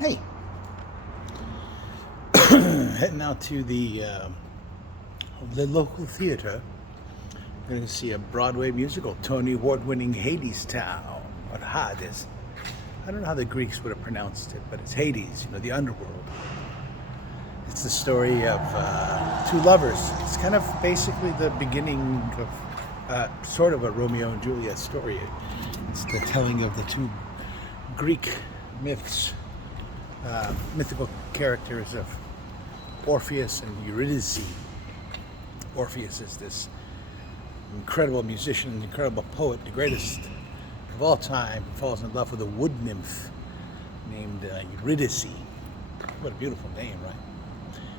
Hey, heading out to the local theater. We're going to see a Broadway musical, Tony Award-winning Hadestown, or Hades. I don't know how the Greeks would have pronounced it, but it's Hades, the underworld. It's the story of two lovers. It's kind of basically the beginning of sort of a Romeo and Juliet story. It's the telling of the two Greek mythical characters of Orpheus and Eurydice. Orpheus is this incredible musician, incredible poet, the greatest of all time. Falls in love with a wood nymph named Eurydice. What a beautiful name, right?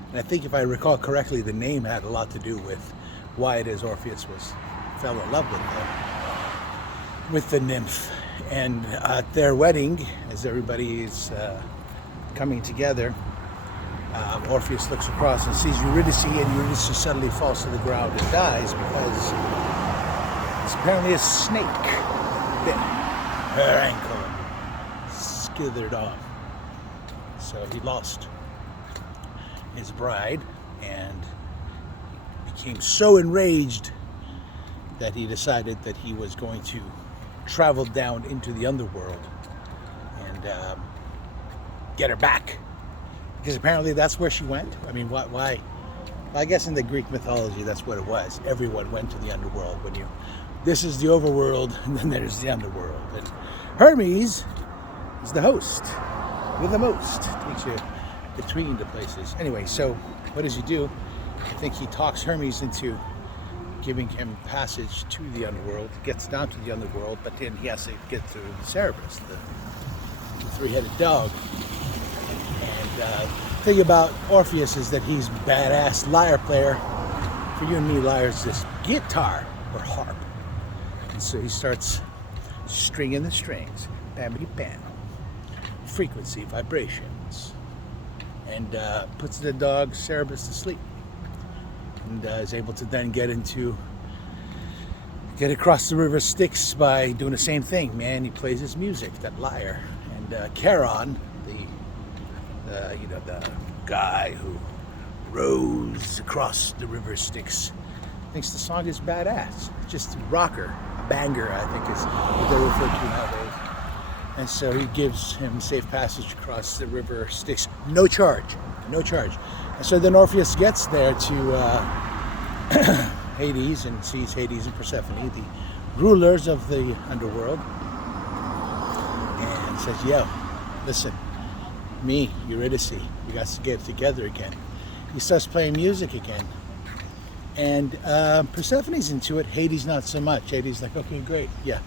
And I think if I recall correctly, the name had a lot to do with why it is Orpheus fell in love with the nymph. And at their wedding, as everybody is coming together, Orpheus looks across and sees Eurydice, and Eurydice suddenly falls to the ground and dies because apparently a snake bit her ankle and skithered off. So he lost his bride, and he became so enraged that he decided that he was going to travel down into the underworld and get her back. Because apparently that's where she went. I mean, why? Well, I guess in the Greek mythology, that's what it was. Everyone went to the underworld. This is the overworld, and then there's the underworld. And Hermes is the host with the most. Takes you between the places. Anyway, so what does he do? I think he talks Hermes into giving him passage to the underworld. He gets down to the underworld, but then he has to get to Cerberus, the three-headed dog. And the thing about Orpheus is that he's badass lyre player. For you and me, lyre is this guitar or harp. And so he starts stringing the strings, bamity bam, frequency, vibrations, and puts the dog Cerberus to sleep. And is able to then get across the river Styx by doing the same thing. Man, he plays his music, that lyre. And Charon, the guy who rows across the river Styx, thinks the song is badass. Just a rocker, a banger, I think is what they refer to nowadays. And so he gives him safe passage across the river Styx, no charge. And so then Orpheus gets there to Hades and sees Hades and Persephone, the rulers of the underworld, and says, yo, listen, me, Eurydice, we got to get together again. He starts playing music again. And Persephone's into it, Hades not so much. Hades like, okay, great, yeah.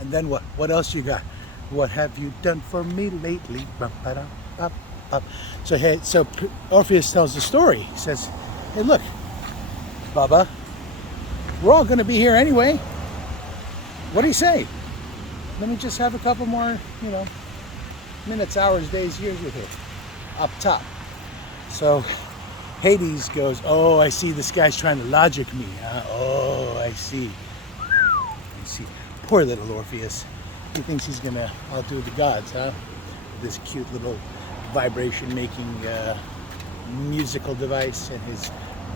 And then what? What else you got? What have you done for me lately? So Orpheus tells the story. He says, hey, look, Bubba, we're all going to be here anyway. What do you say? Let me just have a couple more, minutes, hours, days, years with it. Up top. So Hades goes, oh, I see, this guy's trying to logic me. Oh, I see. Poor little Orpheus. He thinks he's going to outdo the gods, huh? This cute little vibration-making musical device and his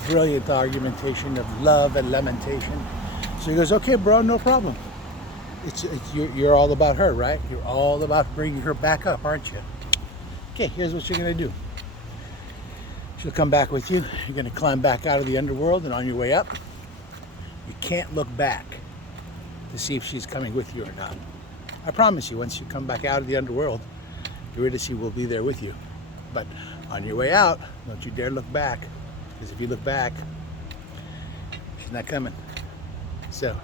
brilliant argumentation of love and lamentation. So he goes, okay, bro, no problem. You're all about her, right? You're all about bringing her back up, aren't you? Okay, here's what you're going to do. She'll come back with you. You're going to climb back out of the underworld, and on your way up, you can't look back to see if she's coming with you or not. I promise you, once you come back out of the underworld, Eurydice will be there with you. But on your way out, don't you dare look back, because if you look back, she's not coming. So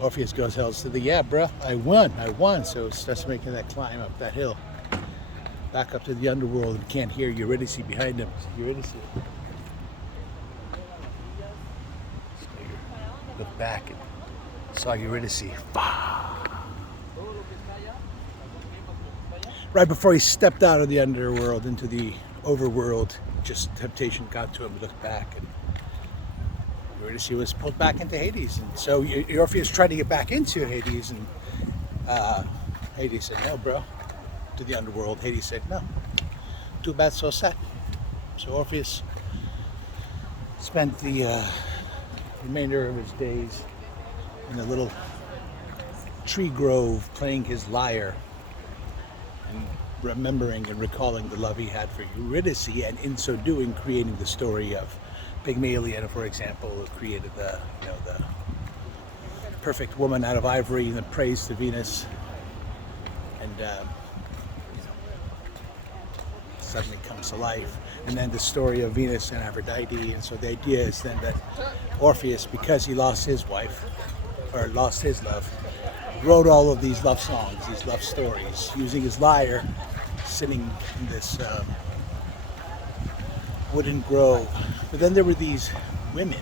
Orpheus goes, yeah, bro, I won. So starts making that climb up that hill, back up to the underworld, and can't hear Eurydice behind him. Eurydice. So you look back and saw Eurydice. Right before he stepped out of the underworld into the overworld, just temptation got to him. He looked back, and Eurydice was pulled back into Hades. And so Orpheus tried to get back into Hades, and Hades said, no, bro, to the underworld. Hades said, no, too bad, so sad. So Orpheus spent the remainder of his days in a little tree grove playing his lyre and remembering and recalling the love he had for Eurydice, and in so doing creating the story of Pygmalion, for example, who created the perfect woman out of ivory and praise to Venus, and suddenly comes to life. And then the story of Venus and Aphrodite. And so the idea is then that Orpheus, because he lost his wife, or lost his love, wrote all of these love songs, these love stories, using his lyre, sitting in this wooden grove. But then there were these women.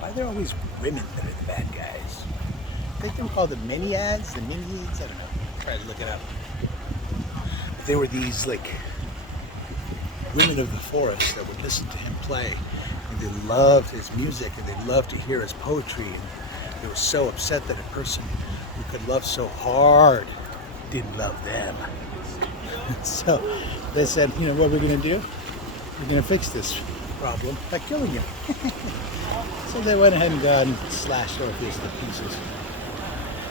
Why are there always women that are the bad guys? I think they were called the Meniads, the Miniads, I don't know. Try to look it up. But they were these like women of the forest that would listen to him play, and they loved his music, and they loved to hear his poetry, and they were so upset that a person who could love so hard didn't love them. So they said, you know what we're going to do? We're going to fix this problem by killing him. So they went ahead and got and slashed Orpheus to pieces.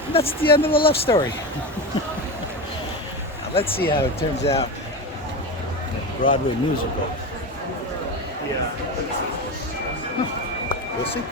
And that's the end of the love story. Now, let's see how it turns out in a Broadway musical. Yeah. We'll see.